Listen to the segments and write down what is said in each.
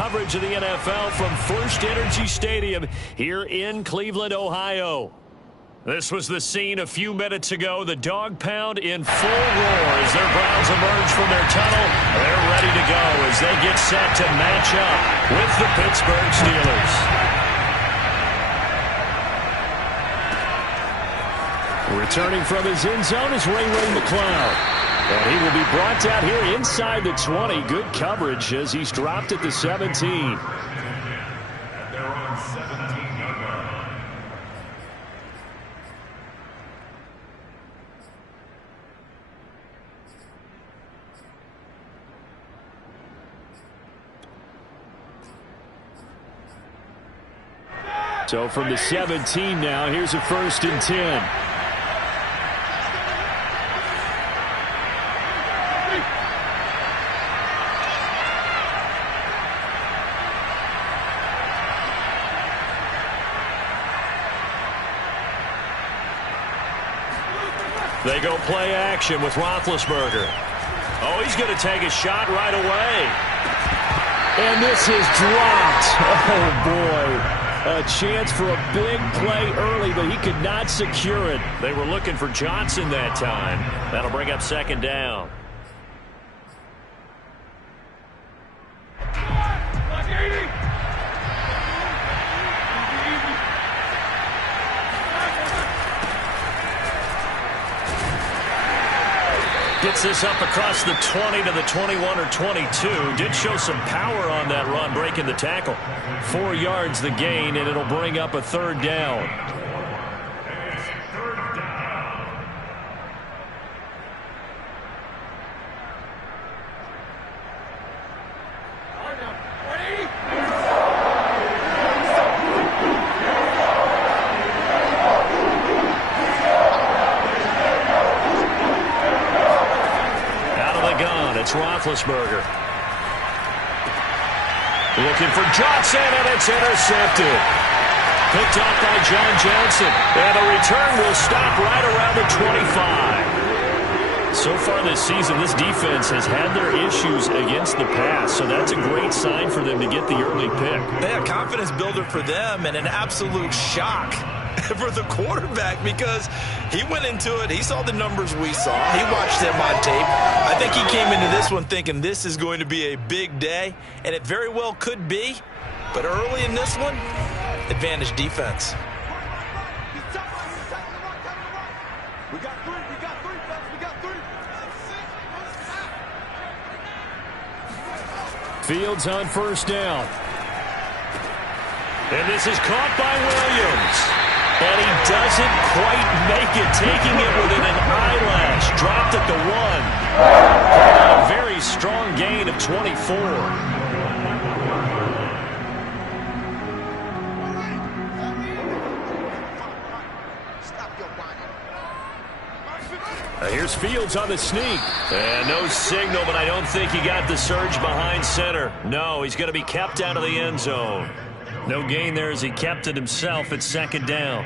coverage of the NFL from First Energy Stadium here in Cleveland, Ohio. This was the scene a few minutes ago. The dog pound in full roar as their Browns emerge from their tunnel. They're ready to go as they get set to match up with the Pittsburgh Steelers. Returning from his end zone is Ray McCloud. And he will be brought down here inside the 20. Good coverage as he's dropped at the 17. So from the 17 now, here's a 1st and 10. They go play action with Roethlisberger. Oh, he's going to take a shot right away. And this is dropped. Oh, boy. A chance for a big play early, but he could not secure it. They were looking for Johnson that time. That'll bring up 2nd down. Gets this up across the 20 to the 21 or 22. Did show some power on that run, breaking the tackle. 4 yards the gain, and it'll bring up a 3rd down. It's Roethlisberger. Looking for Johnson, and it's intercepted. Picked off by John Johnson. And the return will stop right around the 25. So far this season, this defense has had their issues against the pass, so that's a great sign for them to get the early pick. Yeah, confidence builder for them and an absolute shock for the quarterback because he went into it. He saw the numbers we saw. He watched them on tape. I think he came into this one thinking this is going to be a big day, and it very well could be. But early in this one, advantage defense. We got three, fellas. We got three. Fields on 1st down. And this is caught by Williams. And he doesn't quite make it, taking it within an eyelash. Dropped at the 1. A very strong gain of 24. Here's Fields on the sneak. And no signal, but I don't think he got the surge behind center. No, he's going to be kept out of the end zone. No gain there as he kept it himself at 2nd down.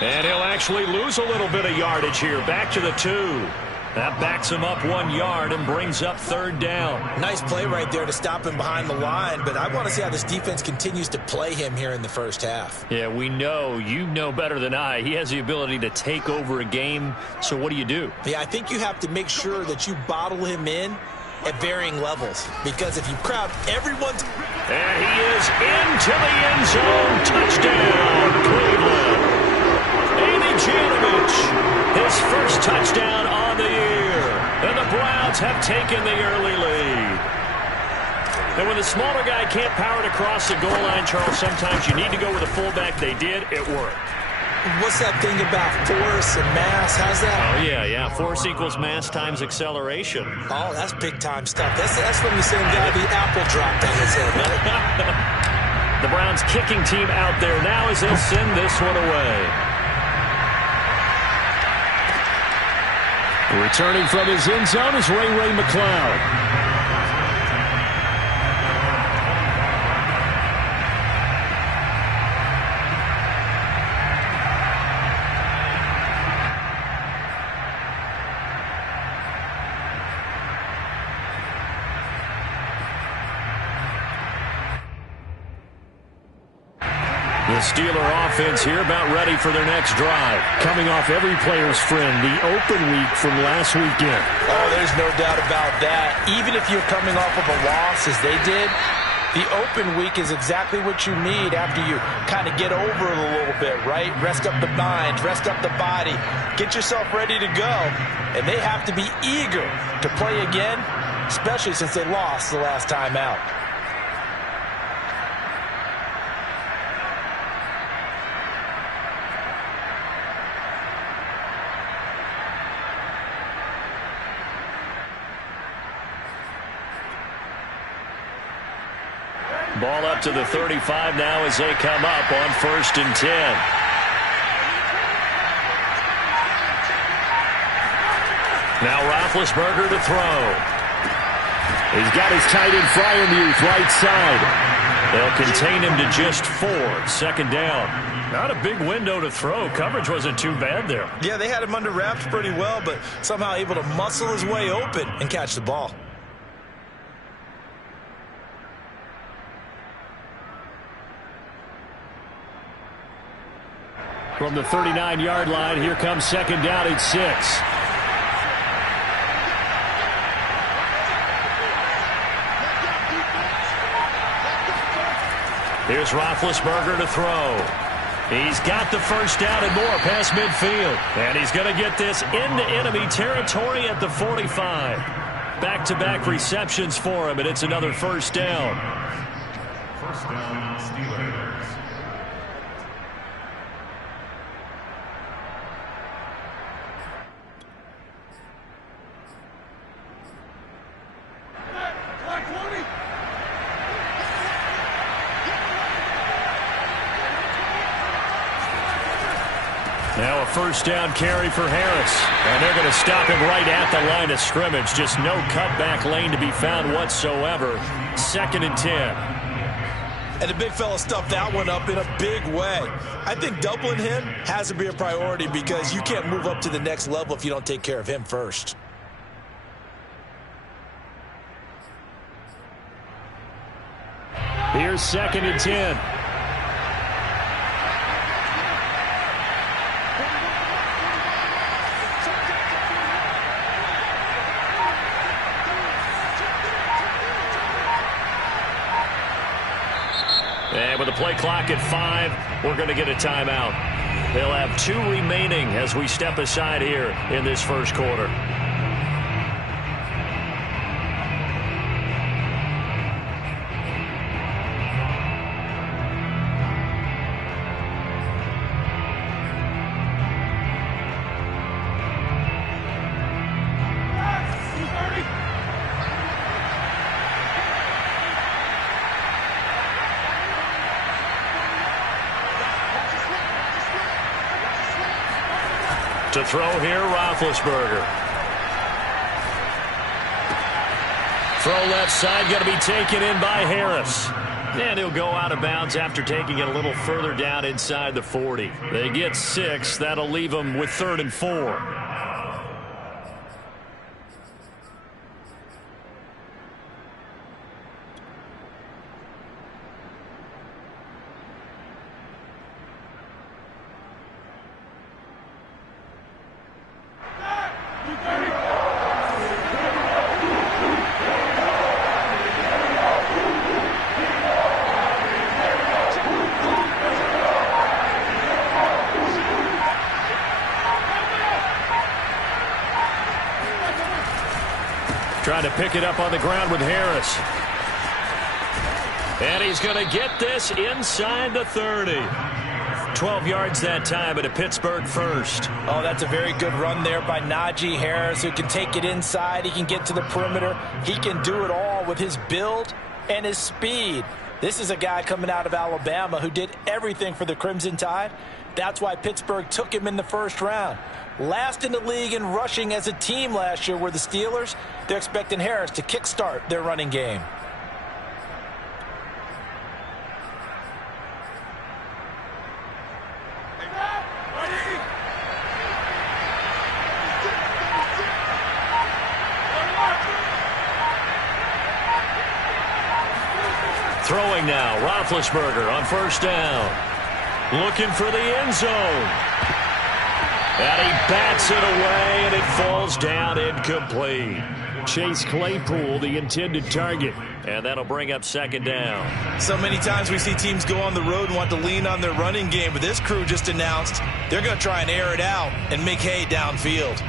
And he'll actually lose a little bit of yardage here. Back to the 2. That backs him up 1 yard and brings up 3rd down. Nice play right there to stop him behind the line, but I want to see how this defense continues to play him here in the 1st half. Yeah, we know. You know better than I. He has the ability to take over a game, so what do you do? Yeah, I think you have to make sure that you bottle him in at varying levels, because if you crowd everyone's... And he is into the end zone. Touchdown, Cleveland. His first touchdown on the year. And the Browns have taken the early lead. And when the smaller guy can't power it across the goal line, Charles, sometimes you need to go with a fullback. They did. It worked. What's that thing about force and mass? How's that? Oh, yeah. Force equals mass times acceleration. Oh, that's big-time stuff. That's from the same guy the apple dropped on his head, right? The Browns kicking team out there now as they'll send this one away. Returning from his end zone is Ray McCloud. The Steeler offense here about ready for their next drive. Coming off every player's friend, the open week from last weekend. Oh, there's no doubt about that. Even if you're coming off of a loss as they did, the open week is exactly what you need after you kind of get over it a little bit, right? Rest up the mind, rest up the body, get yourself ready to go. And they have to be eager to play again, especially since they lost the last time out. Ball up to the 35 now as they come up on 1st and 10. Now Roethlisberger to throw. He's got his tight end Fryermuth right side. They'll contain him to just 4. 2nd down. Not a big window to throw. Coverage wasn't too bad there. Yeah, they had him under wraps pretty well, but somehow able to muscle his way open and catch the ball. From the 39-yard line, here comes 2nd down at 6. Here's Roethlisberger to throw. He's got the 1st down and more past midfield. And he's going to get this into enemy territory at the 45. Back-to-back receptions for him, and it's another 1st down. 1st down, Steelers. Now a 1st down carry for Harris. And they're going to stop him right at the line of scrimmage. Just no cutback lane to be found whatsoever. 2nd and 10. And the big fella stuffed that one up in a big way. I think doubling him has to be a priority because you can't move up to the next level if you don't take care of him first. Here's 2nd and 10. And with the play clock at 5, we're going to get a timeout. They'll have 2 remaining as we step aside here in this 1st quarter. To throw here, Roethlisberger. Throw left side, going to be taken in by Harris. And he'll go out of bounds after taking it a little further down inside the 40. They get 6. That'll leave them with 3rd and 4. Trying to pick it up on the ground with Harris. And he's going to get this inside the 30. 12 yards that time, but a Pittsburgh 1st. Oh, that's a very good run there by Najee Harris, who can take it inside. He can get to the perimeter. He can do it all with his build and his speed. This is a guy coming out of Alabama who did everything for the Crimson Tide. That's why Pittsburgh took him in the 1st round. Last in the league in rushing as a team last year were the Steelers. They're expecting Harris to kickstart their running game. Throwing now, Roethlisberger on 1st down. Looking for the end zone. And he bats it away, and it falls down incomplete. Chase Claypool, the intended target. And that'll bring up second down. So many times we see teams go on the road and want to lean on their running game, but this crew just announced they're going to try and air it out and make hay downfield.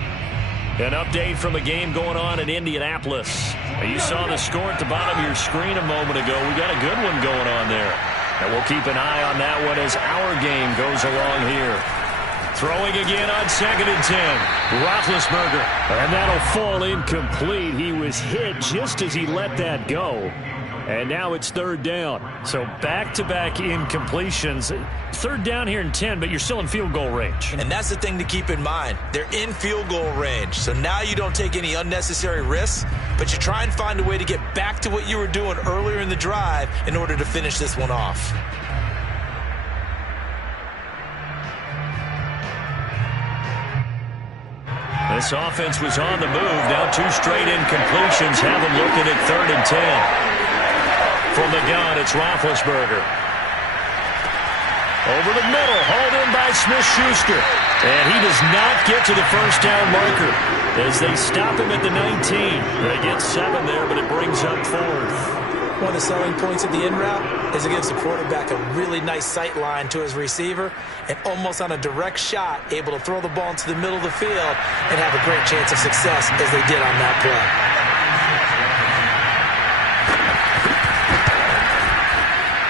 An update from a game going on in Indianapolis. You saw the score at the bottom of your screen a moment ago. We got a good one going on there. And we'll keep an eye on that one as our game goes along here. Throwing again on 2nd and 10. Roethlisberger. And that'll fall incomplete. He was hit just as he let that go. And now it's 3rd down. So back-to-back incompletions. 3rd down here in 10, but you're still in field goal range. And that's the thing to keep in mind. They're in field goal range. So now you don't take any unnecessary risks, but you try and find a way to get back to what you were doing earlier in the drive in order to finish this one off. This offense was on the move. Now 2 straight incompletions have them looking at 3rd and 10. From the gun, it's Roethlisberger. Over the middle, hauled in by Smith-Schuster. And he does not get to the first down marker as they stop him at the 19. They get 7 there, but it brings up 4th. One of the selling points of the in route is it gives the quarterback a really nice sight line to his receiver and almost on a direct shot able to throw the ball into the middle of the field and have a great chance of success as they did on that play.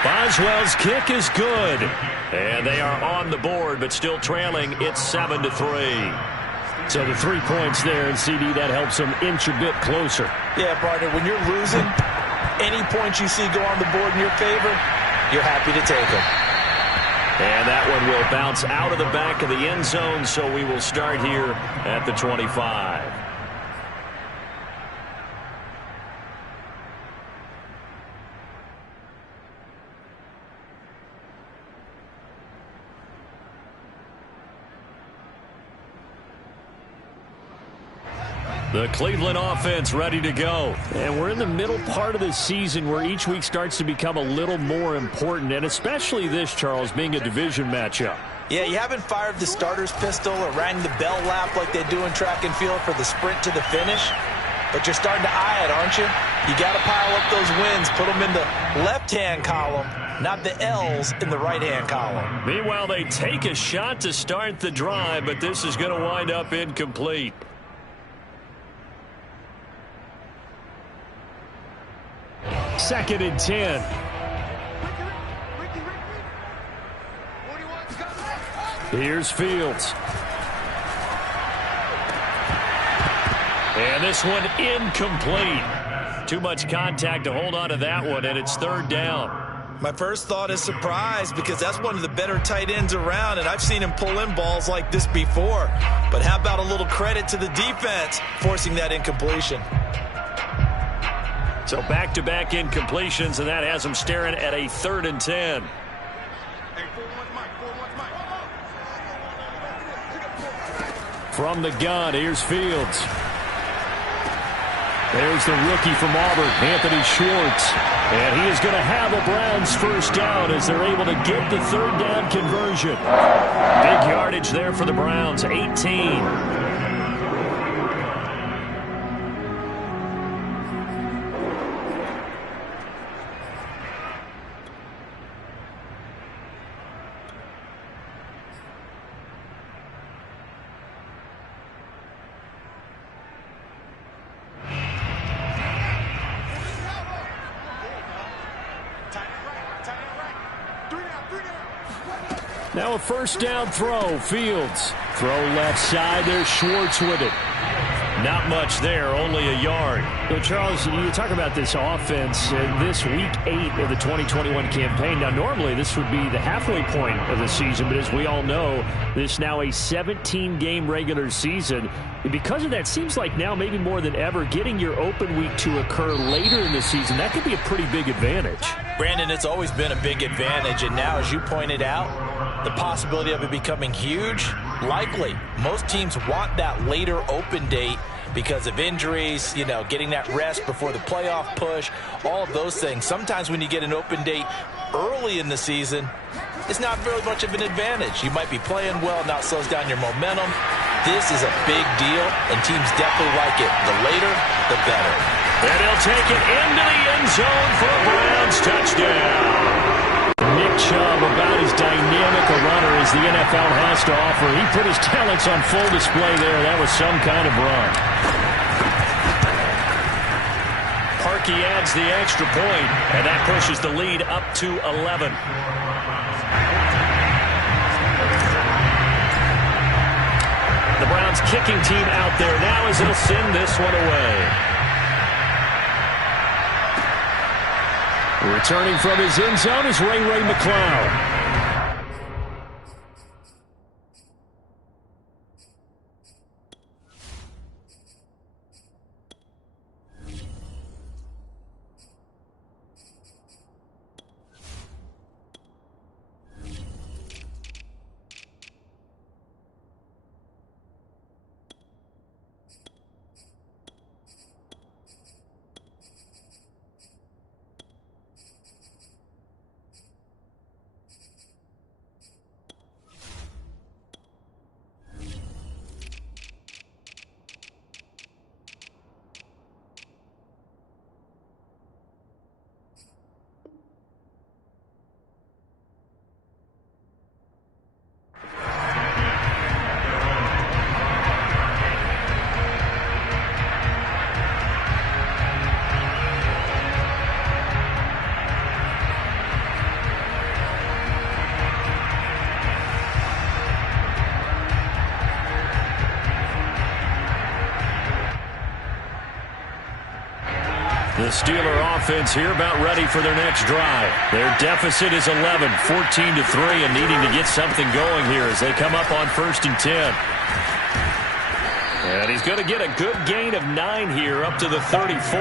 Boswell's kick is good. And they are on the board, but still trailing. It's 7-3. So the 3 points there, and CD, that helps them inch a bit closer. Yeah, partner, when you're losing, any points you see go on the board in your favor, you're happy to take them. And that one will bounce out of the back of the end zone, so we will start here at the 25. The Cleveland offense ready to go. And we're in the middle part of the season where each week starts to become a little more important, and especially this, Charles, being a division matchup. Yeah, you haven't fired the starter's pistol or rang the bell lap like they do in track and field for the sprint to the finish, but you're starting to eye it, aren't you? You got to pile up those wins, put them in the left-hand column, not the L's in the right-hand column. Meanwhile, they take a shot to start the drive, but this is going to wind up incomplete. Second and 10. Here's Fields. And this one incomplete. Too much contact to hold on to that one, and it's 3rd down. My first thought is surprise because that's one of the better tight ends around, and I've seen him pull in balls like this before. But how about a little credit to the defense forcing that incompletion? So back-to-back incompletions, and that has them staring at a 3rd and 10. From the gun, here's Fields. There's the rookie from Auburn, Anthony Schwartz. And he is going to have a Browns first down as they're able to get the 3rd down conversion. Big yardage there for the Browns, 18. Now a first down throw. Fields. Throw left side. There's Schwartz with it. Not much there, only a yard. So, Charles, you talk about this offense this week 8 of the 2021 campaign. Now, normally this would be the halfway point of the season, but as we all know, this is now a 17-game regular season. And because of that, seems like now maybe more than ever, getting your open week to occur later in the season, that could be a pretty big advantage. Brandon, it's always been a big advantage, and now, as you pointed out, the possibility of it becoming huge, likely. Most teams want that later open date because of injuries, you know, getting that rest before the playoff push, all of those things. Sometimes when you get an open date early in the season, it's not very much of an advantage. You might be playing well, now it slows down your momentum. This is a big deal, and teams definitely like it. The later, the better. And he'll take it into the end zone for a Browns touchdown. Nick Chubb, about as dynamic a runner as the NFL has to offer. He put his talents on full display there. That was some kind of run. Parkey adds the extra point, and that pushes the lead up to 11. The Browns kicking team out there now as they'll send this one away. Returning from his end zone is Ray McCloud. The Steeler offense here about ready for their next drive. Their deficit is 11, 14-3, and needing to get something going here as they come up on 1st and 10. And he's going to get a good gain of 9 here up to the 34.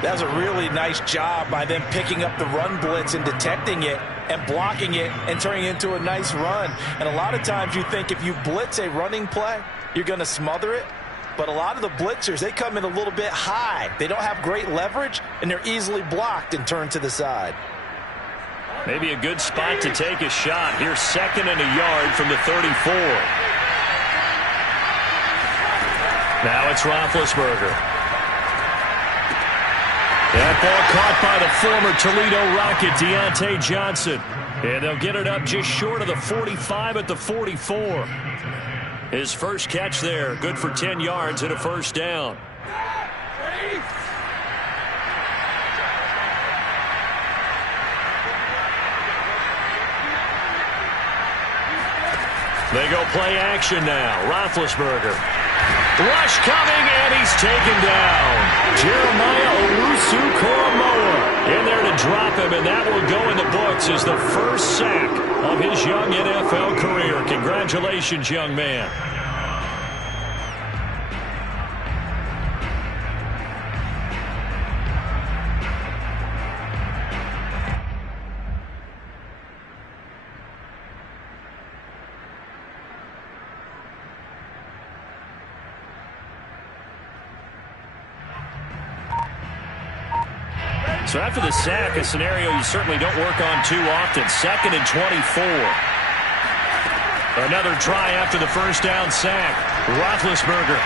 That's a really nice job by them picking up the run blitz and detecting it and blocking it and turning it into a nice run. And a lot of times you think if you blitz a running play, you're going to smother it. But a lot of the blitzers, they come in a little bit high. They don't have great leverage, and they're easily blocked and turned to the side. Maybe a good spot to take a shot. Here's 2nd and a yard from the 34. Now it's Roethlisberger. That ball caught by the former Toledo Rocket, Deontay Johnson. And they'll get it up just short of the 45 at the 44. His first catch there, good for 10 yards and a first down. They go play action now. Roethlisberger. Rush coming, and he's taken down. Jeremiah Owusu-Koramoah in there to drop him, and that will go in the books as the first sack of his young NFL career. Congratulations, young man. So after the sack, a scenario you certainly don't work on too often. 2nd and 24. Another try after the first down sack. Roethlisberger.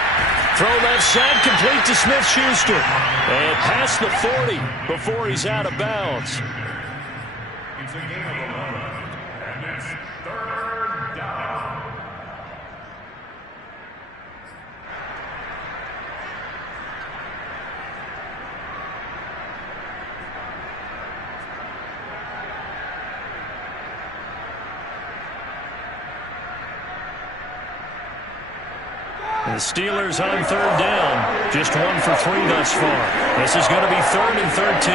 Throw left side, complete to Smith-Schuster. And past the 40 before he's out of bounds. It's a game of 11, and it's 3rd down. The Steelers on 3rd down. Just 1 for 3 thus far. This is going to be 3rd and 13.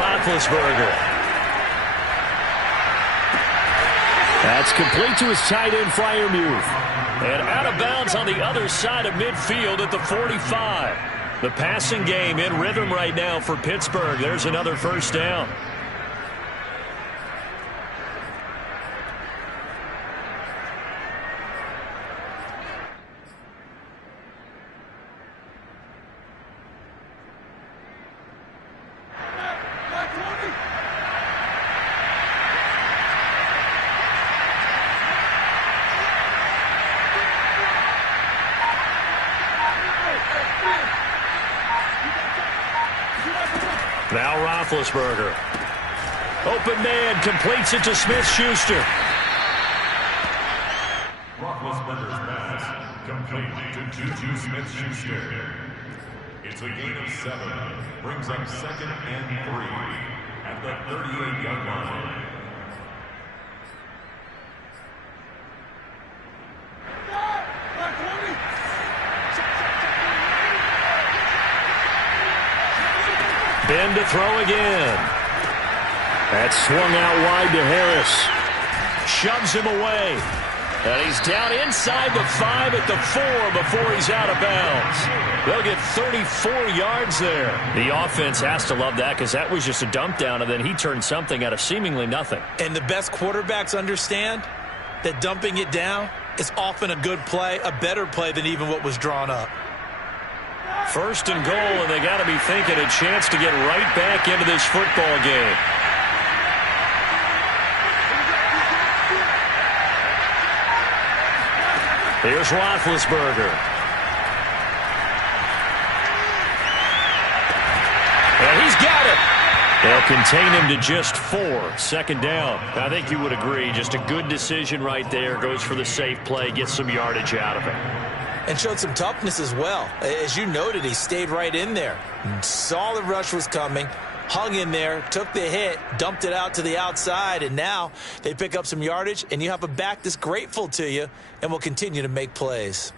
Roethlisberger. That's complete to his tight end, Freiermuth. And out of bounds on the other side of midfield at the 45. The passing game in rhythm right now for Pittsburgh. There's another first down. Now Roethlisberger. Open man, completes it to Smith-Schuster. Roethlisberger's pass complete to Juju Smith-Schuster. It's a gain of 7. Brings up 2nd and 3 at the 38-yard line. Ben to throw again. That swung out wide to Harris. Shoves him away. And he's down inside the 5 at the 4 before he's out of bounds. They'll get 34 yards there. The offense has to love that because that was just a dump down, and then he turned something out of seemingly nothing. And the best quarterbacks understand that dumping it down is often a good play, a better play than even what was drawn up. 1st and goal, and they got to be thinking a chance to get right back into this football game. Here's Roethlisberger. And he's got it. They'll contain him to just 4. 2nd down. I think you would agree. Just a good decision right there. Goes for the safe play. Gets some yardage out of it. And showed some toughness as well. As you noted, he stayed right in there. Saw the rush was coming. Hung in there, took the hit, dumped it out to the outside, and now they pick up some yardage, and you have a back that's grateful to you and will continue to make plays.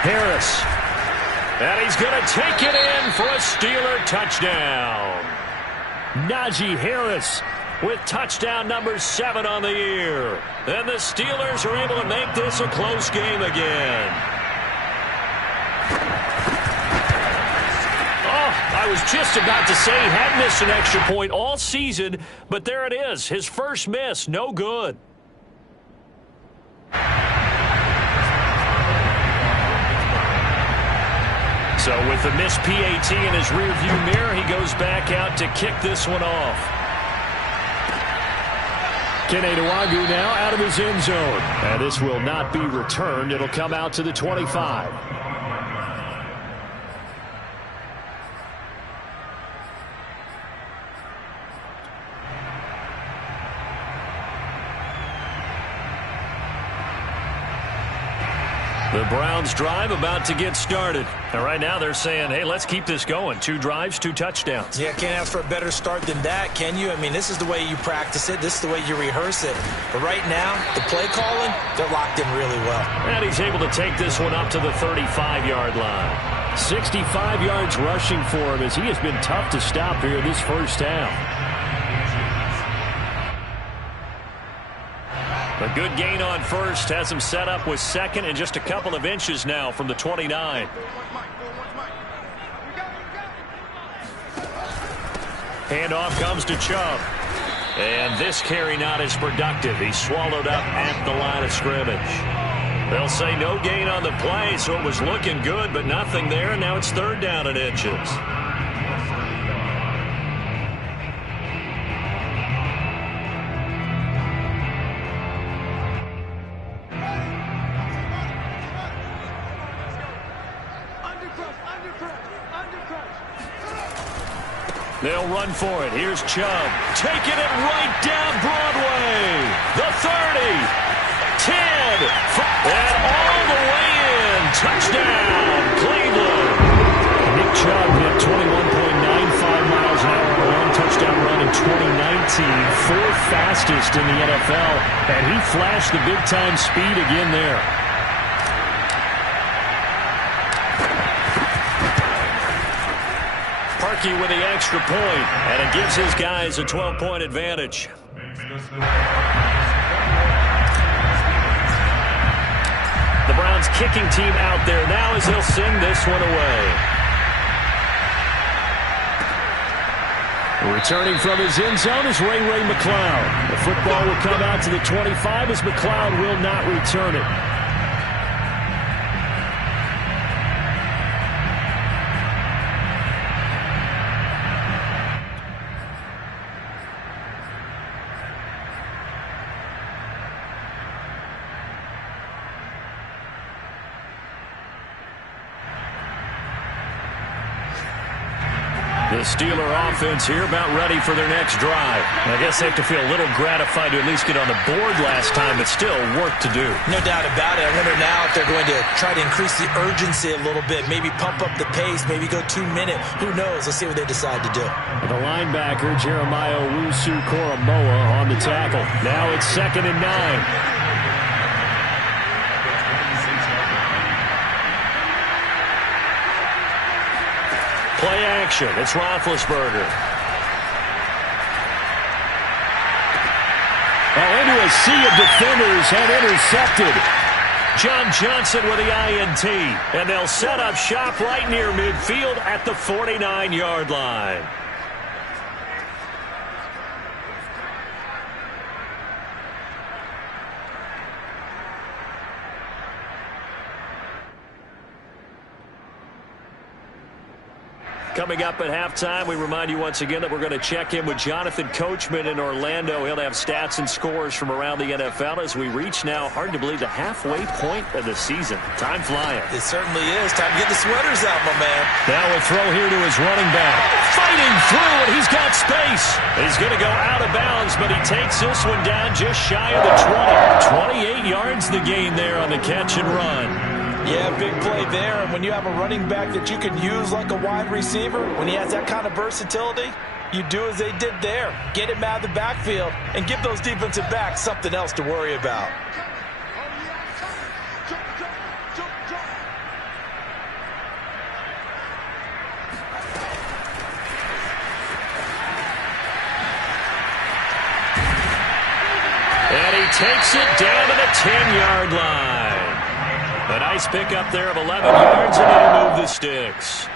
Harris. And he's going to take it in for a Steeler touchdown. Najee Harris with touchdown number 7 on the year. And the Steelers are able to make this a close game again. Oh, I was just about to say he hadn't missed an extra point all season, but there it is. His first miss, no good. So with the missed PAT in his rearview mirror, he goes back out to kick this one off. Keneduagu now out of his end zone. And this will not be returned. It'll come out to the 25. The Browns drive about to get started. And right now they're saying, hey, let's keep this going. 2 drives, 2 touchdowns. Yeah, can't ask for a better start than that, can you? I mean, this is the way you practice it. This is the way you rehearse it. But right now, the play calling, they're locked in really well. And he's able to take this one up to the 35-yard line. 65 yards rushing for him as he has been tough to stop here this first half. A good gain on first has him set up with 2nd and just a couple of inches now from the 29. Handoff comes to Chubb. And this carry not as productive. He's swallowed up at the line of scrimmage. They'll say no gain on the play, so it was looking good, but nothing there, and now it's 3rd down and inches. They'll run for it. Here's Chubb. Taking it right down Broadway. The 30. 10. And all the way in. Touchdown, Cleveland. Nick Chubb hit 21.95 miles an hour on a one-touchdown run in 2019. 4th fastest in the NFL. And he flashed the big-time speed again there. With the extra point, and it gives his guys a 12-point advantage. The Browns kicking team out there now as they'll send this one away. Returning from his end zone is Ray McLeod. The football will come out to the 25 as McLeod will not return it. The Steeler offense here about ready for their next drive. I guess they have to feel a little gratified to at least get on the board last time, but still work to do. No doubt about it. I wonder now if they're going to try to increase the urgency a little bit, maybe pump up the pace, maybe go 2 minute. Who knows? Let's see what they decide to do. The linebacker, Jeremiah Owusu-Koramoah on the tackle. Now it's 2nd and 9. Play action. It's Roethlisberger. Into a sea of defenders and intercepted. John Johnson with the INT. And they'll set up shop right near midfield at the 49-yard line. Coming up at halftime, we remind you once again that we're going to check in with Jonathan Coachman in Orlando. He'll have stats and scores from around the NFL as we reach now, hard to believe, the halfway point of the season. Time flying. It certainly is. Time to get the sweaters out, my man. Now a throw here to his running back. Fighting through, and he's got space. He's going to go out of bounds, but he takes this one down just shy of the 20. 28 yards the gain there on the catch and run. Yeah, big play there. And when you have a running back that you can use like a wide receiver, when he has that kind of versatility, you do as they did there. Get him out of the backfield and give those defensive backs something else to worry about. And he takes it down to the 10-yard line. A nice pickup there of 11 yards, and he'll move the sticks.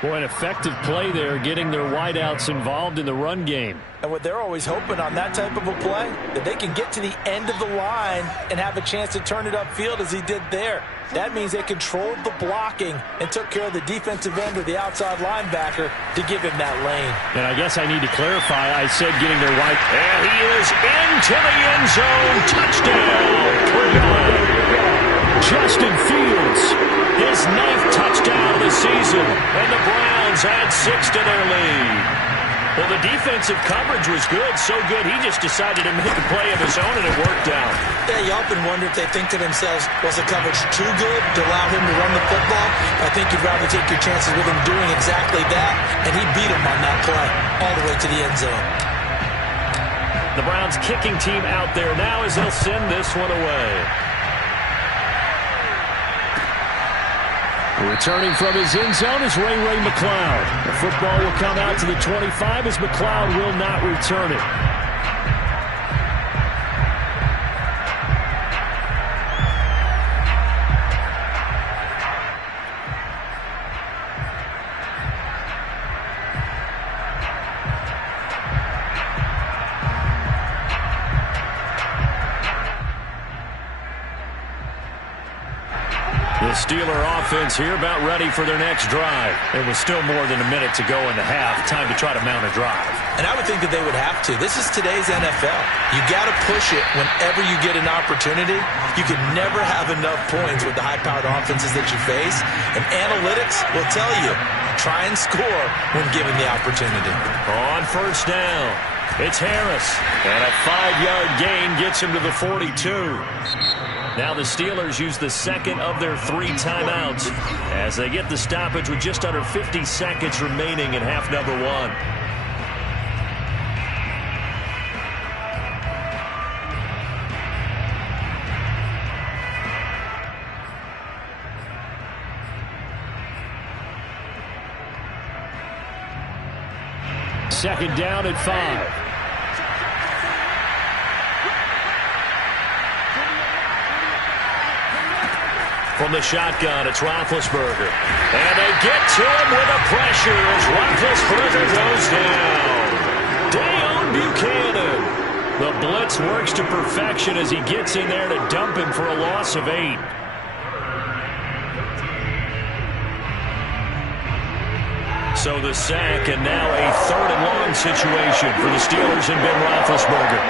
Boy, an effective play there, getting their wideouts involved in the run game. And what they're always hoping on that type of a play, that they can get to the end of the line and have a chance to turn it upfield as he did there. That means they controlled the blocking and took care of the defensive end or the outside linebacker to give him that lane. And I guess I need to clarify, I said getting their wide. And he is into the end zone. Touchdown, Cleveland. Justin Fields, his 9th touchdown of the season, and the Browns add 6 to their lead. Well, the defensive coverage was good, so good he just decided to make a play of his own, and it worked out. Yeah, you often wonder if they think to themselves, was the coverage too good to allow him to run the football? I think you'd rather take your chances with him doing exactly that, and he beat him on that play all the way to the end zone. The Browns kicking team out there now as they'll send this one away. Returning from his end zone is Ray McCloud. The football will come out to the 25 as McCloud will not return it. The Steeler offense here about ready for their next drive. It was still more than a minute to go in the half. Time to try to mount a drive. And I would think that they would have to. This is today's NFL. You got to push it whenever you get an opportunity. You can never have enough points with the high-powered offenses that you face. And analytics will tell you, try and score when given the opportunity. On first down, it's Harris. And a 5-yard gain gets him to the 42. Now the Steelers use the second of their 3 timeouts as they get the stoppage with just under 50 seconds remaining in half number 1. Second down at 5. From the shotgun, it's Roethlisberger. And they get to him with a pressure as Roethlisberger goes down. Dayon Buchanan. The blitz works to perfection as he gets in there to dump him for a loss of 8. So the sack, and now a 3rd and long situation for the Steelers and Ben Roethlisberger.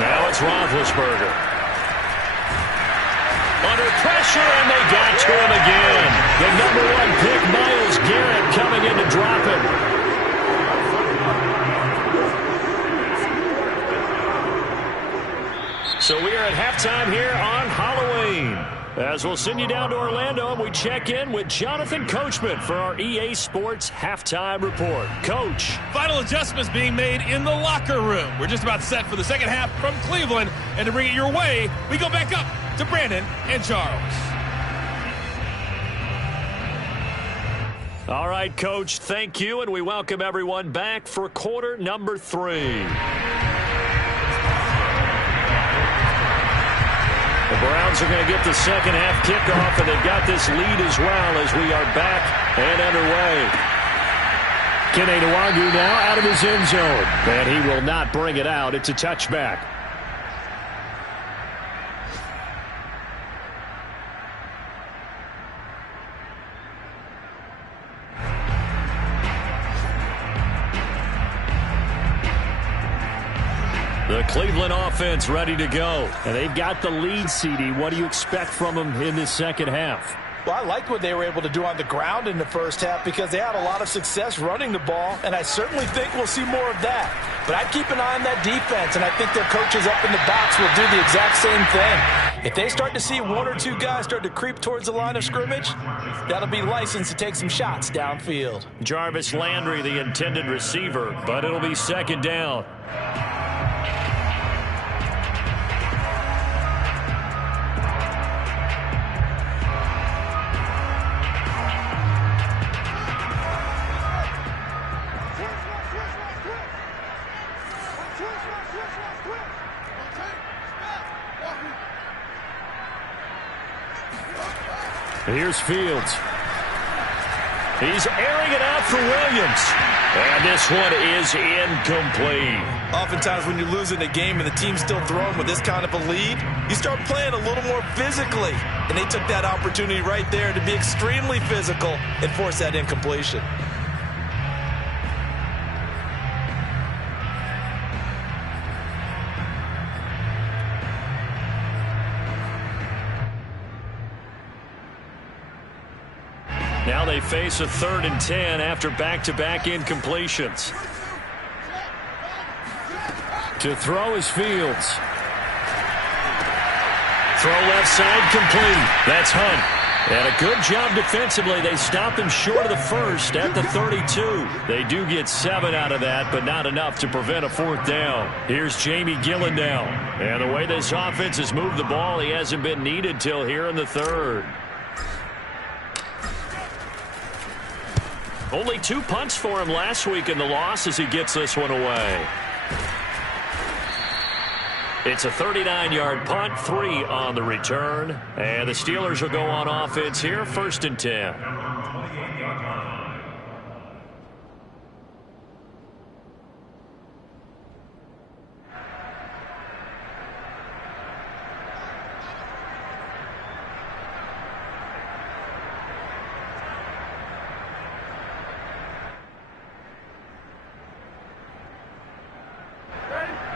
Now it's Roethlisberger. Under pressure, and they got to him again. The #1 pick, Myles Garrett, coming in to drop him. So we are at halftime here on Halloween. As we'll send you down to Orlando, and we check in with Jonathan Coachman for our EA Sports Halftime Report. Coach. Final adjustments being made in the locker room. We're just about set for the second half from Cleveland. And to bring it your way, we go back up to Brandon and Charles. All right, Coach, thank you, and we welcome everyone back for quarter number 3. The Browns are going to get the second half kickoff, and they've got this lead as well as we are back and underway. Kene Nwangwu now out of his end zone, and he will not bring it out. It's a touchback. The Cleveland offense ready to go. And they've got the lead, CD. What do you expect from them in this second half? Well, I liked what they were able to do on the ground in the first half because they had a lot of success running the ball, and I certainly think we'll see more of that. But I'd keep an eye on that defense, and I think their coaches up in the box will do the exact same thing. If they start to see 1 or 2 guys start to creep towards the line of scrimmage, that'll be licensed to take some shots downfield. Jarvis Landry, the intended receiver, but it'll be second down. Here's Fields. He's airing it out for Williams. And this one is incomplete. Oftentimes when you're losing a game and the team's still throwing with this kind of a lead, you start playing a little more physically. And they took that opportunity right there to be extremely physical and force that incompletion. Now they face a 3rd and 10 after back-to-back incompletions. To throw is Fields. Throw left side complete. That's Hunt. And a good job defensively. They stop him short of the first at the 32. They do get 7 out of that, but not enough to prevent a 4th down. Here's Jamie Gillen now. And the way this offense has moved the ball, he hasn't been needed till here in the 3rd. Only 2 punts for him last week in the loss as he gets this one away. It's a 39-yard punt, 3 on the return. And the Steelers will go on offense here, 1st and 10.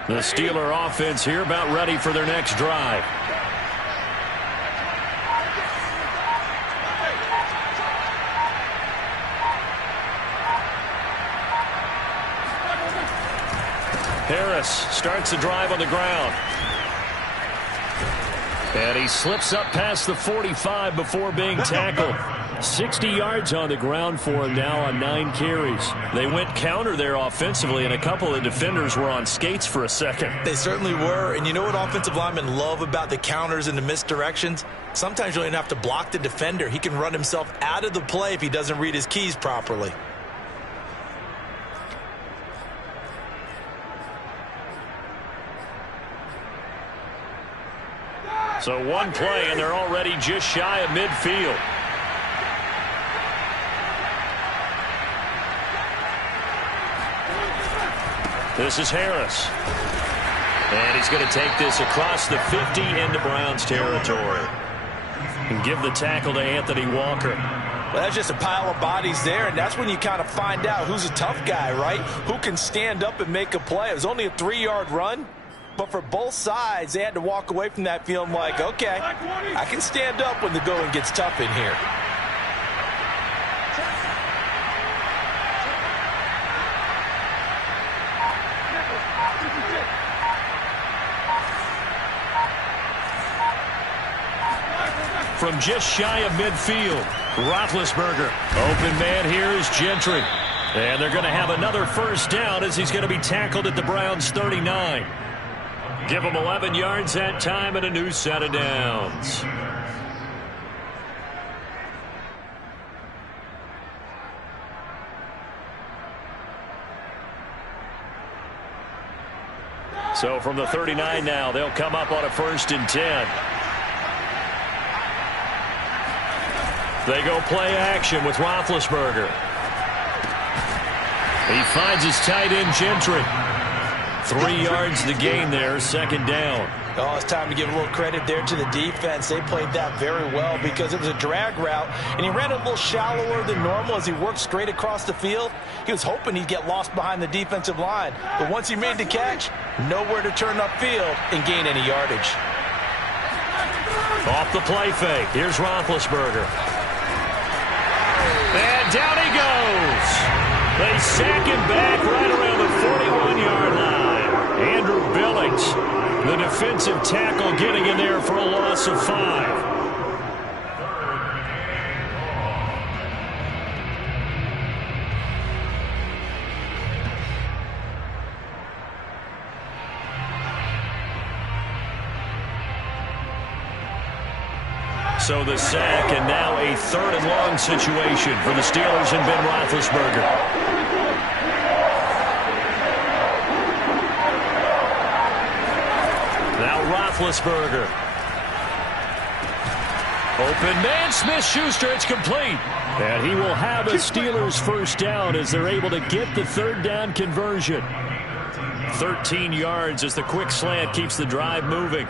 The Steeler offense here about ready for their next drive. Harris starts the drive on the ground. And he slips up past the 45 before being tackled. 60 yards on the ground for him now on 9 carries. They went counter there offensively, and a couple of defenders were on skates for a second. They certainly were, and you know what offensive linemen love about the counters and the misdirections? Sometimes you don't even have to block the defender. He can run himself out of the play if he doesn't read his keys properly. So one play, and they're already just shy of midfield. This is Harris. And he's going to take this across the 50 into Browns territory. And give the tackle to Anthony Walker. Well, that's just a pile of bodies there, and that's when you kind of find out who's a tough guy, right? Who can stand up and make a play. It was only a 3-yard run, But for both sides, they had to walk away from that feeling like, okay, I can stand up when the going gets tough in here. From just shy of midfield, Roethlisberger. Open man here is Gentry. And they're going to have another first down as he's going to be tackled at the Browns' 39. Give him 11 yards that time and a new set of downs. So from the 39 now, they'll come up on a 1st and 10. They go play action with Roethlisberger. He finds his tight end, Gentry. 3 yards to gain there, 2nd down. Oh, it's time to give a little credit there to the defense. They played that very well because it was a drag route, and he ran a little shallower than normal as he worked straight across the field. He was hoping he'd get lost behind the defensive line, but once he made the catch, nowhere to turn upfield and gain any yardage. Off the play fake, here's Roethlisberger. And down he goes. They sack him back right around the 41-yard line. Andrew Billings, the defensive tackle, getting in there for a loss of 5. So the sack, and now a 3rd and long situation for the Steelers and Ben Roethlisberger. Now Roethlisberger. Open man, Smith-Schuster, it's complete. And he will have a Steelers first down as they're able to get the 3rd down conversion. 13 yards as the quick slant keeps the drive moving.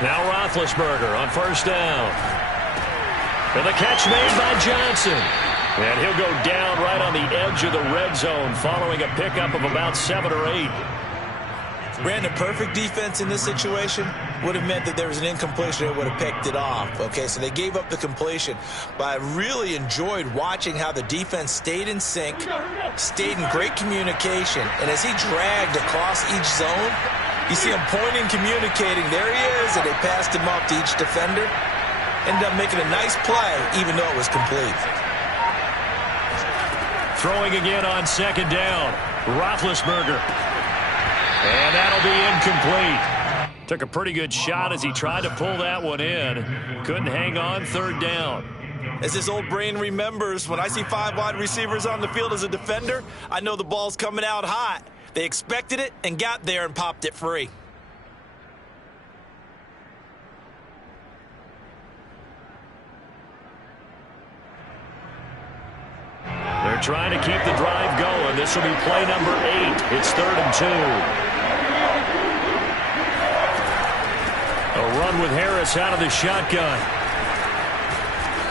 Now Roethlisberger on 1st down. And the catch made by Johnson. And he'll go down right on the edge of the red zone following a pickup of about 7 or 8. Brandon, perfect defense in this situation would have meant that there was an incompletion. They would have picked it off. Okay, so they gave up the completion. But I really enjoyed watching how the defense stayed in sync, stayed in great communication. And as he dragged across each zone, you see him pointing, communicating. There he is, and they passed him off to each defender. Ended up making a nice play, even though it was complete. Throwing again on 2nd down. Roethlisberger. And that'll be incomplete. Took a pretty good shot as he tried to pull that one in. Couldn't hang on, 3rd down. As this old brain remembers, when I see 5 wide receivers on the field as a defender, I know the ball's coming out hot. They expected it and got there and popped it free. They're trying to keep the drive going. This will be play number 8. It's 3rd and 2. A run with Harris out of the shotgun.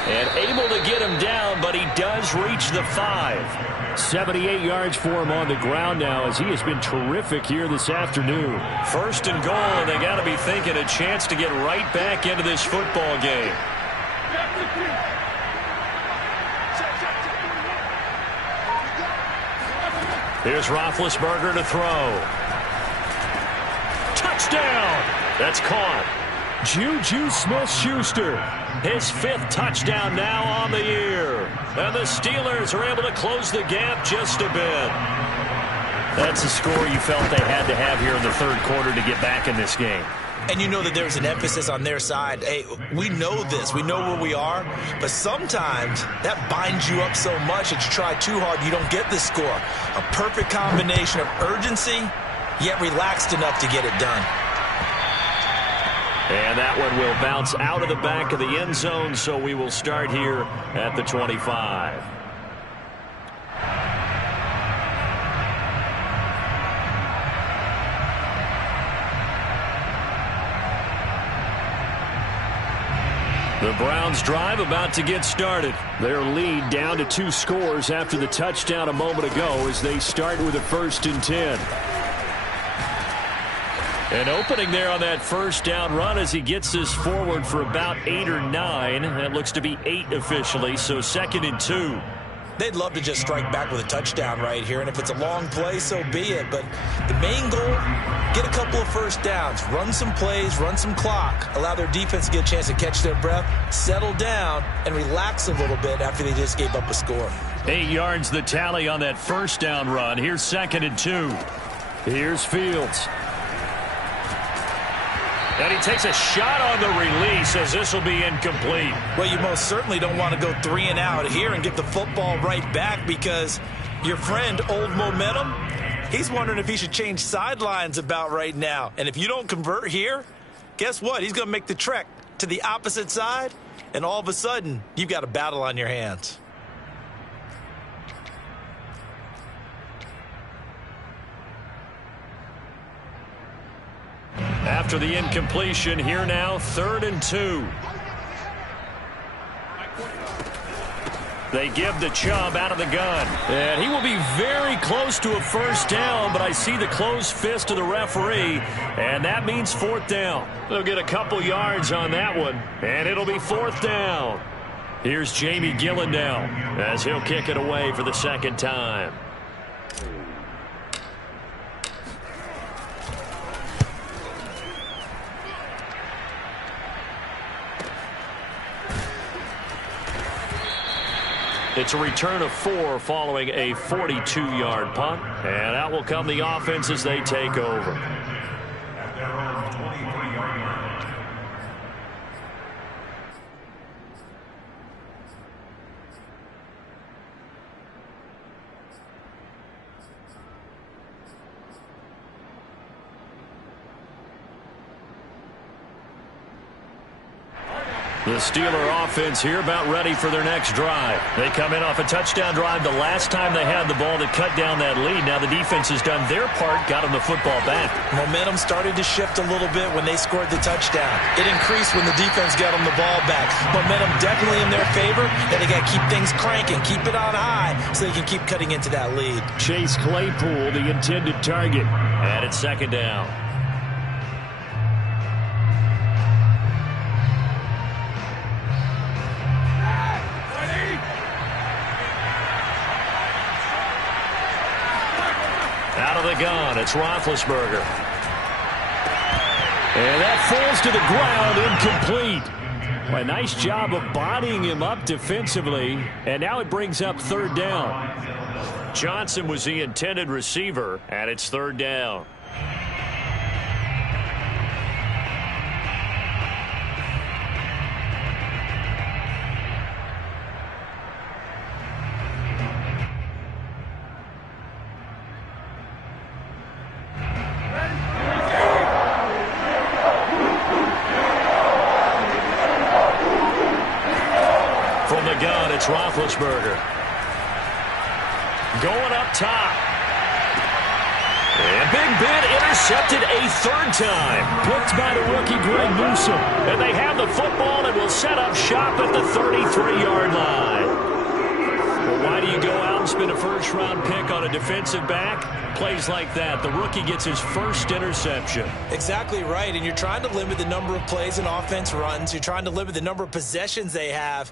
And able to get him down, but he does reach the 5. 78 yards for him on the ground now as he has been terrific here this afternoon. 1st and goal, and they got to be thinking a chance to get right back into this football game. Here's Roethlisberger to throw. Touchdown! That's caught. Juju Smith-Schuster, his 5th touchdown now on the year. And the Steelers are able to close the gap just a bit. That's a score you felt they had to have here in the 3rd quarter to get back in this game. And you know that there's an emphasis on their side. Hey, we know this. We know where we are. But sometimes that binds you up so much that you try too hard, you don't get the score. A perfect combination of urgency, yet relaxed enough to get it done. And that one will bounce out of the back of the end zone, so we will start here at the 25. The Browns drive about to get started. Their lead down to 2 scores after the touchdown a moment ago as they start with a 1st and 10. An opening there on that first down run as he gets this forward for about 8 or 9. That looks to be 8 officially, so 2nd and 2. They'd love to just strike back with a touchdown right here, and if it's a long play, so be it. But the main goal, get a couple of first downs, run some plays, run some clock, allow their defense to get a chance to catch their breath, settle down, and relax a little bit after they just gave up a score. 8 yards the tally on that first down run. Here's 2nd and 2. Here's Fields. And he takes a shot on the release as this will be incomplete. Well, you most certainly don't want to go 3 and out here and get the football right back because your friend, Old Momentum, he's wondering if he should change sidelines about right now. And if you don't convert here, guess what? He's going to make the trek to the opposite side, and all of a sudden, you've got a battle on your hands. After the incompletion, here now, 3rd and 2. They give the Chubb out of the gun. And he will be very close to a first down, but I see the closed fist of the referee, and that means 4th down. They'll get a couple yards on that one, and it'll be 4th down. Here's Jamie Gillen now as he'll kick it away for the 2nd time. It's a return of 4 following a 42-yard punt. And out will come the offense as they take over. At their own 23-yard line. The Steeler offense here about ready for their next drive. They come in off a touchdown drive the last time they had the ball that cut down that lead. Now the defense has done their part, got them the football back. Momentum started to shift a little bit when they scored the touchdown. It increased when the defense got them the ball back. Momentum definitely in their favor, and they got to keep things cranking, keep it on high so they can keep cutting into that lead. Chase Claypool, the intended target. And it's 2nd down. Out of the gun, it's Roethlisberger. And that falls to the ground, incomplete. A nice job of bodying him up defensively, and now it brings up 3rd down. Johnson was the intended receiver, and it's 3rd down. From the gun, it's Roethlisberger. Going up top. And Big Ben intercepted a 3rd time. Picked by the rookie Greg Newsome. And they have the football and will set up shop at the 33-yard line. Well, why do you go out and spend a first-round pick on a defensive back? Plays like that. The rookie gets his first interception. Exactly right, and you're trying to limit the number of plays and offense runs. You're trying to limit the number of possessions they have.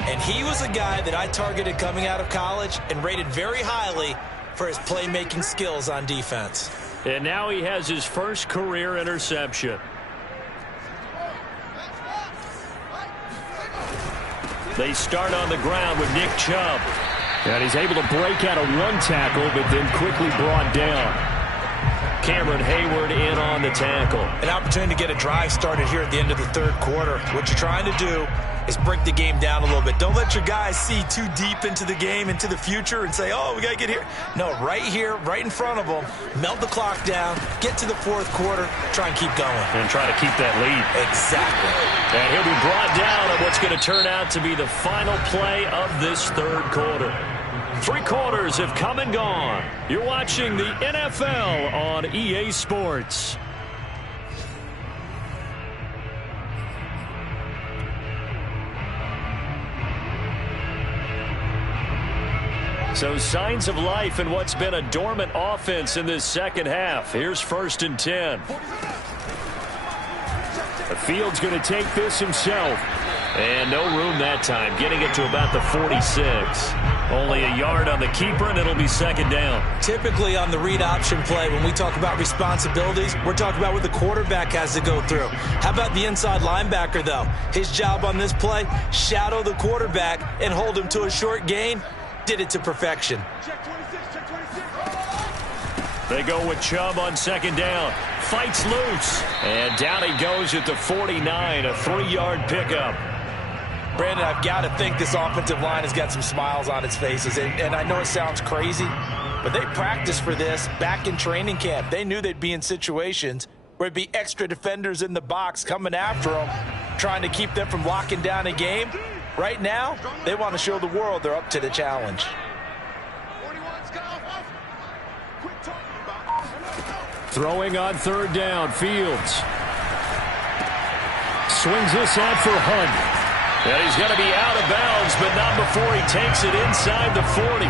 And he was a guy that I targeted coming out of college and rated very highly for his playmaking skills on defense. And now he has his first career interception. They start on the ground with Nick Chubb. And he's able to break out a run tackle, but then quickly brought down. Cameron Hayward in on the tackle. An opportunity to get a drive started here at the end of the 3rd quarter. What you're trying to do is break the game down a little bit. Don't let your guys see too deep into the game, into the future, and say, oh, we got to get here. No, right here, right in front of them, melt the clock down, get to the 4th quarter, try and keep going. And try to keep that lead. Exactly. And he'll be brought down on what's going to turn out to be the final play of this 3rd quarter. 3 quarters have come and gone. You're watching the NFL on EA Sports. So signs of life in what's been a dormant offense in this second half. Here's 1st and 10. The Field's going to take this himself. And no room that time, getting it to about the 46. Only a yard on the keeper, and it'll be 2nd down. Typically on the read option play, when we talk about responsibilities, we're talking about what the quarterback has to go through. How about the inside linebacker, though? His job on this play, shadow the quarterback and hold him to a short gain. Did it to perfection. Check 26, check 26. They go with Chubb on 2nd down. Fights loose. And down he goes at the 49, a 3-yard pickup. Brandon, I've got to think this offensive line has got some smiles on its faces. And I know it sounds crazy, but they practiced for this back in training camp. They knew they'd be in situations where it'd be extra defenders in the box coming after them, trying to keep them from locking down a game. Right now, they want to show the world they're up to the challenge. 41's got off. Quit talking about it. Throwing on 3rd down, Fields. Swings this out for Hunt. And he's going to be out of bounds, but not before he takes it inside the 40.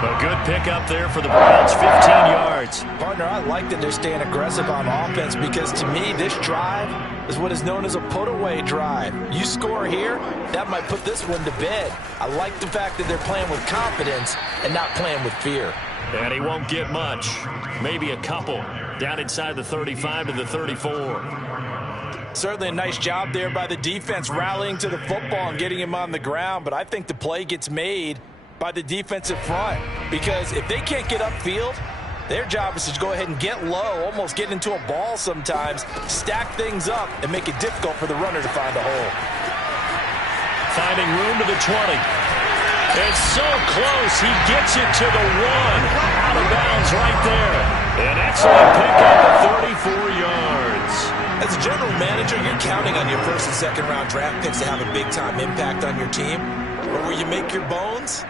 A good pickup there for the Browns, 15 yards. Partner, I like that they're staying aggressive on offense because to me, this drive is what is known as a put-away drive. You score here, that might put this one to bed. I like the fact that they're playing with confidence and not playing with fear. And he won't get much. Maybe a couple. Down inside the 35 to the 34. Certainly a nice job there by the defense rallying to the football and getting him on the ground, but I think the play gets made by the defensive front because if they can't get upfield, their job is to go ahead and get low, almost get into a ball sometimes, stack things up, and make it difficult for the runner to find a hole. Finding room to the 20. It's so close, he gets it to the 1. Out of bounds right there. An excellent pickup of 34 yards. As a general manager, you're counting on your 1st and 2nd round draft picks to have a big-time impact on your team. But where you make your bones,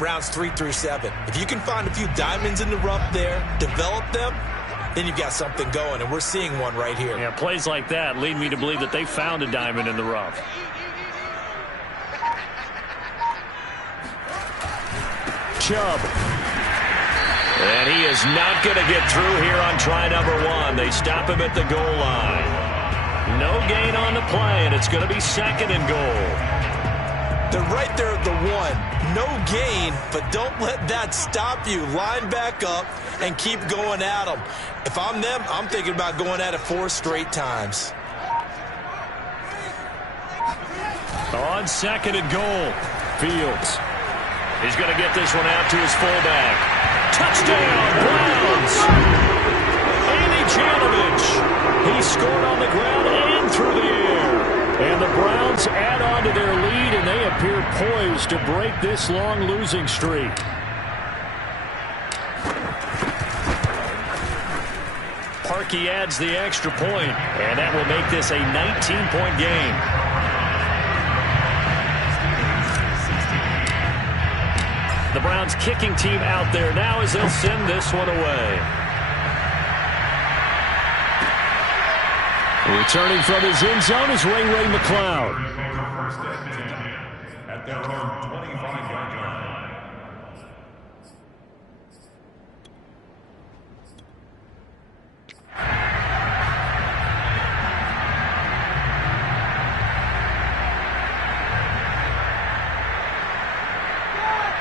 rounds 3 through 7. If you can find a few diamonds in the rough there, develop them, then you've got something going, and we're seeing one right here. Yeah, plays like that lead me to believe that they found a diamond in the rough. Chubb. And he is not going to get through here on try number 1. They stop him at the goal line. No gain on the play, and it's going to be 2nd and goal. They're right there at the 1. No gain, but don't let that stop you. Line back up and keep going at them. If I'm them, I'm thinking about going at it 4 straight times. On 2nd and goal, Fields. He's going to get this one out to his fullback. Touchdown, Browns! Andy Janovich. He scored on the ground and through the air. And the Browns add on to their lead, and they appear poised to break this long losing streak. Parkey adds the extra point, and that will make this a 19-point game. The Browns kicking team out there now as they'll send this one away. Returning from his end zone is Ray McCloud. First and 10 at their own 25-yard line.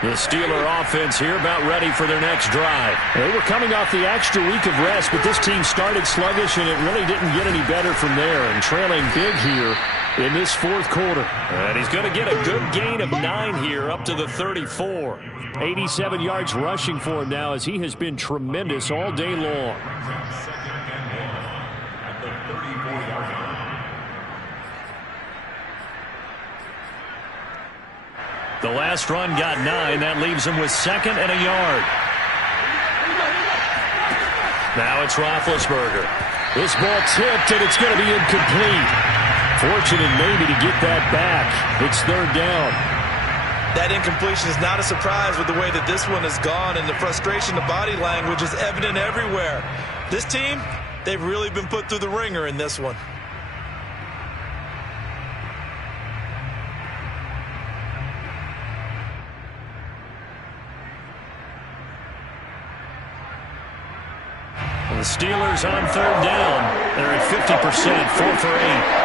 The Steeler offense here about ready for their next drive. They were coming off the extra week of rest, but this team started sluggish, and it really didn't get any better from there, and trailing big here in this 4th quarter. And he's going to get a good gain of 9 here up to the 34. 87 yards rushing for him now as he has been tremendous all day long. The last run got 9. That leaves him with 2nd and a yard. Now it's Roethlisberger. This ball tipped, and it's going to be incomplete. Fortunate maybe to get that back. It's 3rd down. That incompletion is not a surprise with the way that this one has gone, and the frustration, the body language is evident everywhere. This team, they've really been put through the ringer in this one. Steelers on third down. They're at 50%, 4 for 8.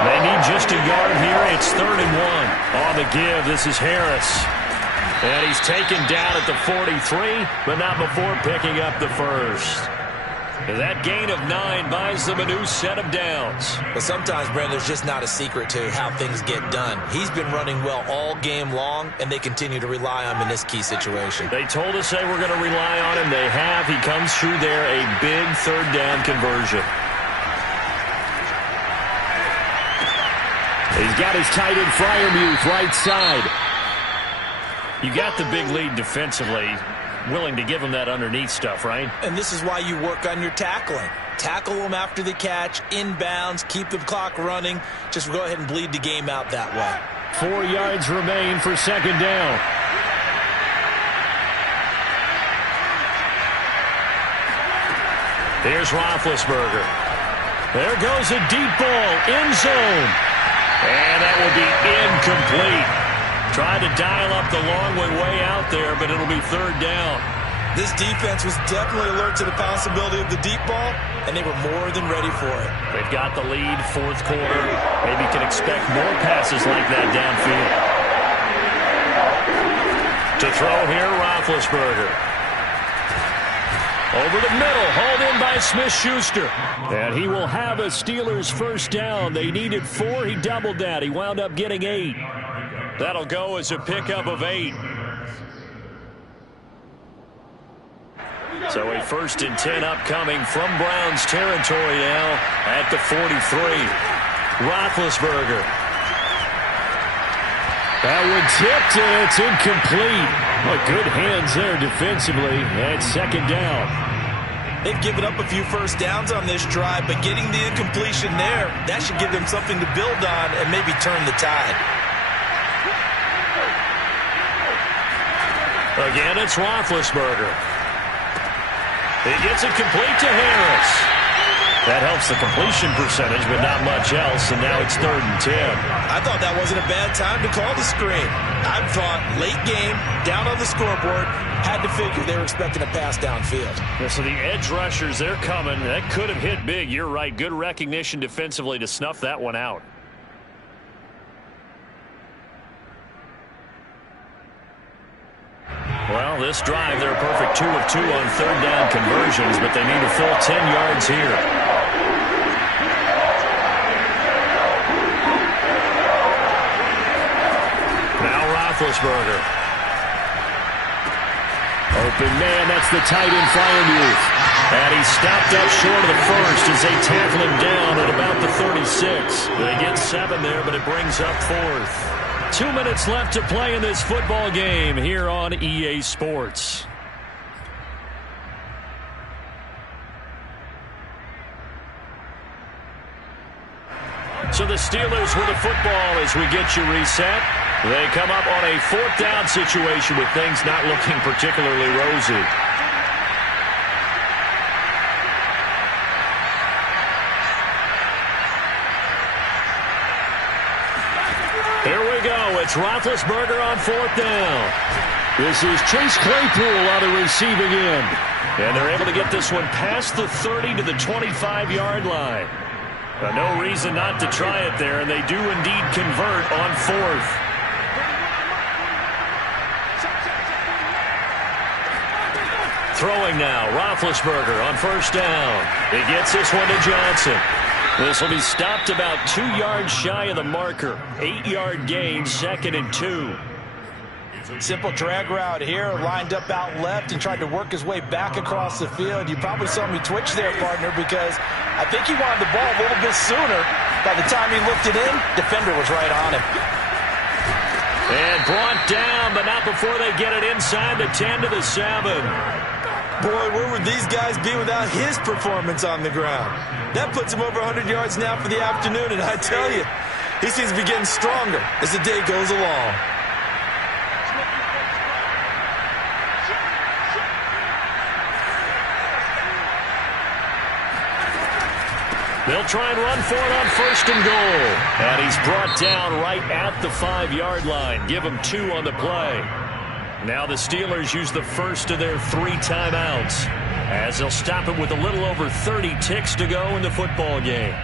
They need just a yard here. It's 3rd and 1. On the give, this is Harris. And he's taken down at the 43, but not before picking up the first. That gain of 9 buys them a new set of downs. But sometimes, Brandon, there's just not a secret to how things get done. He's been running well all game long, and they continue to rely on him in this key situation. They told us they were going to rely on him. They have. He comes through there, a big third down conversion. He's got his tight end Freiermuth right side. You got the big lead defensively. Willing to give him that underneath stuff, right? And this is why you work on your tackling. Tackle them after the catch, inbounds, keep the clock running. Just go ahead and bleed the game out that way. 4 yards remain for second down. Here's Roethlisberger. There goes a deep ball, end zone. And that will be incomplete. Tried to dial up the long way out there, but it'll be third down. This defense was definitely alert to the possibility of the deep ball, and they were more than ready for it. They've got the lead, fourth quarter. Maybe can expect more passes like that downfield. To throw here, Roethlisberger. Over the middle, hauled in by Smith-Schuster. And he will have a Steelers first down. They needed 4. He doubled that. He wound up getting 8. That'll go as a pickup of 8. So a 1st and 10 upcoming from Browns territory now at the 43. Roethlisberger. That one tipped, and it's incomplete. Well, good hands there defensively. And second down. They've given up a few first downs on this drive, but getting the incompletion there, that should give them something to build on and maybe turn the tide. Again, it's Roethlisberger. He gets it complete to Harris. That helps the completion percentage, but not much else, and now it's 3rd and 10. I thought that wasn't a bad time to call the screen. I thought late game, down on the scoreboard, had to figure they were expecting a pass downfield. Yeah, so the edge rushers, they're coming. That could have hit big. You're right. Good recognition defensively to snuff that one out. Well, this drive, they're a perfect 2 of 2 on third down conversions, but they need a full 10 yards here. Now Roethlisberger. Open man, that's the tight end Freiermuth. And he stopped up short of the first as they tackle him down at about the 36. They get 7 there, but it brings up 4th. 2 minutes left to play in this football game here on EA Sports. So the Steelers with the football as we get you reset. They come up on a 4th down situation with things not looking particularly rosy. Here we go. It's Roethlisberger on 4th down. This is Chase Claypool on the receiving end. And they're able to get this one past the 30 to the 25-yard line. No reason not to try it there, and they do indeed convert on 4th. Throwing now, Roethlisberger on 1st down. He gets this one to Johnson. This will be stopped about 2 yards shy of the marker. 8-yard gain, 2nd and 2. Simple drag route here, lined up out left and tried to work his way back across the field. You probably saw me twitch there, partner, because I think he wanted the ball a little bit sooner. By the time he looked it in, defender was right on him. And brought down, but not before they get it inside the 10 to the 7. Boy, where would these guys be without his performance on the ground? That puts him over 100 yards now for the afternoon, and I tell you, he seems to be getting stronger as the day goes along. They'll try and run for it on 1st and goal. And he's brought down right at the 5-yard line. Give him 2 on the play. Now the Steelers use the first of their 3 timeouts, as they'll stop it with a little over 30 ticks to go in the football game.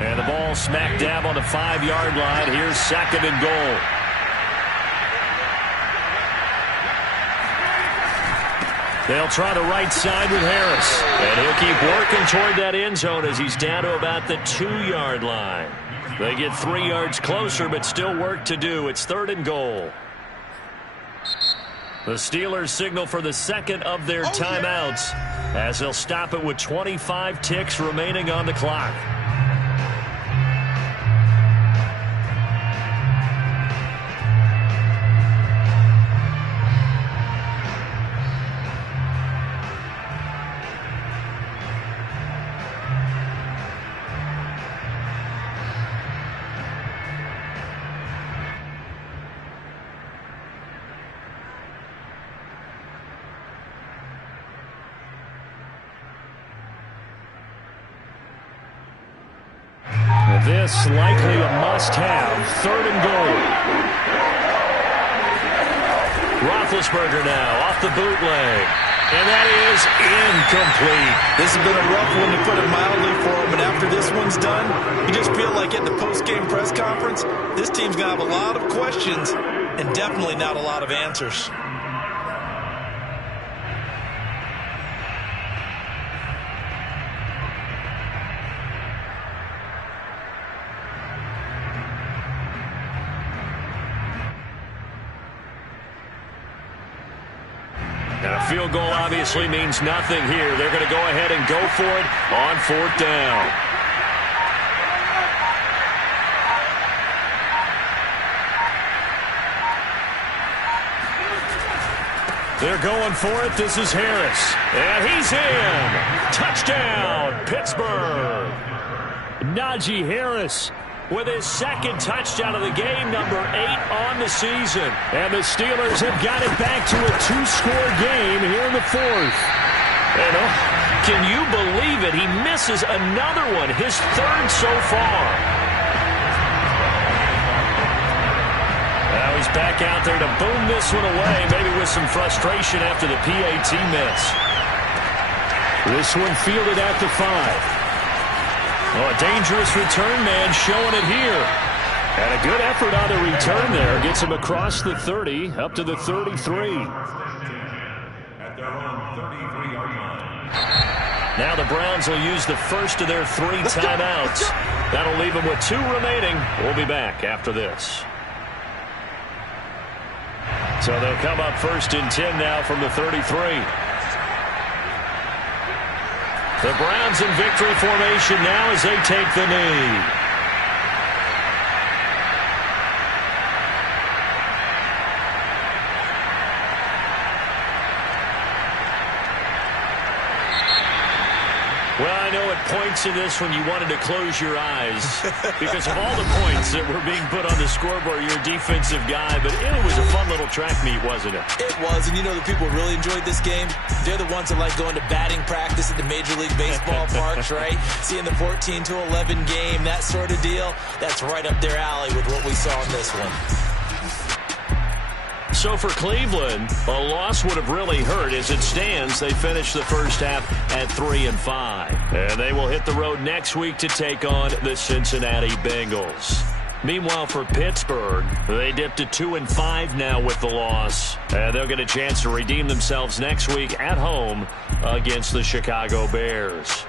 And the ball smack dab on the 5-yard line. Here's 2nd and goal. They'll try the right side with Harris. And he'll keep working toward that end zone as he's down to about the 2-yard line. They get 3 yards closer, but still work to do. It's 3rd and goal. The Steelers signal for the second of their timeouts as they'll stop it with 25 ticks remaining on the clock. This likely a must-have. 3rd and goal. Roethlisberger now off the bootleg. And that is incomplete. This has been a rough one, to put it mildly, for him. And after this one's done, you just feel like at the post-game press conference, this team's going to have a lot of questions and definitely not a lot of answers. And a field goal obviously means nothing here. They're going to go ahead and go for it on 4th down. They're going for it. This is Harris. And he's in. Touchdown, Pittsburgh. Najee Harris with his 2nd touchdown of the game, number 8 on the season. And the Steelers have got it back to a 2-score game here in the 4th. And can you believe it? He misses another one, his 3rd so far. Now he's back out there to boom this one away, maybe with some frustration after the PAT miss. This one fielded at the 5. Oh, a dangerous return man showing it here. And a good effort on the return there. Gets him across the 30, up to the 33. Now the Browns will use the first of their 3 timeouts. That'll leave them with 2 remaining. We'll be back after this. So they'll come up 1st and 10 now from the 33. The Browns in victory formation now as they take the knee. Well, I know at points in this when you wanted to close your eyes because of all the points that were being put on the scoreboard. You're a defensive guy, but it was a fun little track meet, wasn't it? It was, and you know the people really enjoyed this game? They're the ones that like going to batting practice at the Major League Baseball parks, right? Seeing the 14-11 game, that sort of deal, that's right up their alley with what we saw in this one. So for Cleveland, a loss would have really hurt. As it stands, they finished the first half at 3-5. And they will hit the road next week to take on the Cincinnati Bengals. Meanwhile, for Pittsburgh, they dipped to 2-5 now with the loss. And they'll get a chance to redeem themselves next week at home against the Chicago Bears.